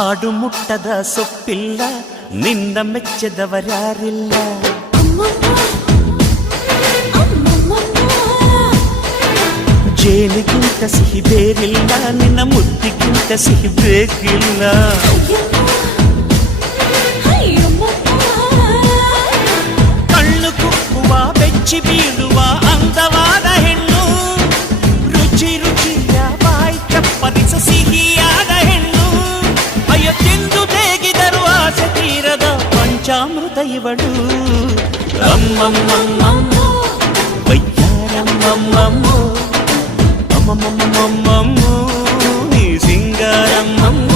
ಹಾಡು ಮುಟ್ಟದ ಸೊಪ್ಪಿಲ್ಲ, ನಿನ್ನ ಮೆಚ್ಚದವರ್ಯಾರಿಲ್ಲ. ಜೇನಿಗಿಂತ ಸಿಹಿ ಬೇರಿಲ್ಲ, ನಿನ್ನ ಮುದ್ದಿಗಿಂತ ಸಿಹಿ ಬೇಕಿಲ್ಲ. ಕಣ್ಣು ಕುಕ್ಕುವ ಬೆಚ್ಚಿ ಬೀಳುವ ಅಂದವಾದ ಹೆಣ್ಣು, ರುಚಿ ರುಚಿಯ ಬಾಯಿ ಚಪ್ಪರಿಸ ಸಿಹಿಯಾದ ಹೆಣ್ಣು. ಅಯ್ಯೋ ತಿಂದು ಬೇಗಿದರು ಆಸೆ ತೀರದ ಪಂಚಾಮೃತ ಇವಳು. ಅಮ್ಮಮ್ಮಮ್ಮಮ್ಮೋ ವಯ್ಯಾರಮ್ಮಮ್ಮಮ್ಮೋ ಅಮ್ಮಮ್ಮಮ್ಮಮ್ಮೋ ನೀ ಸಿಂಗಾರಮ್ಮಮ್ಮ.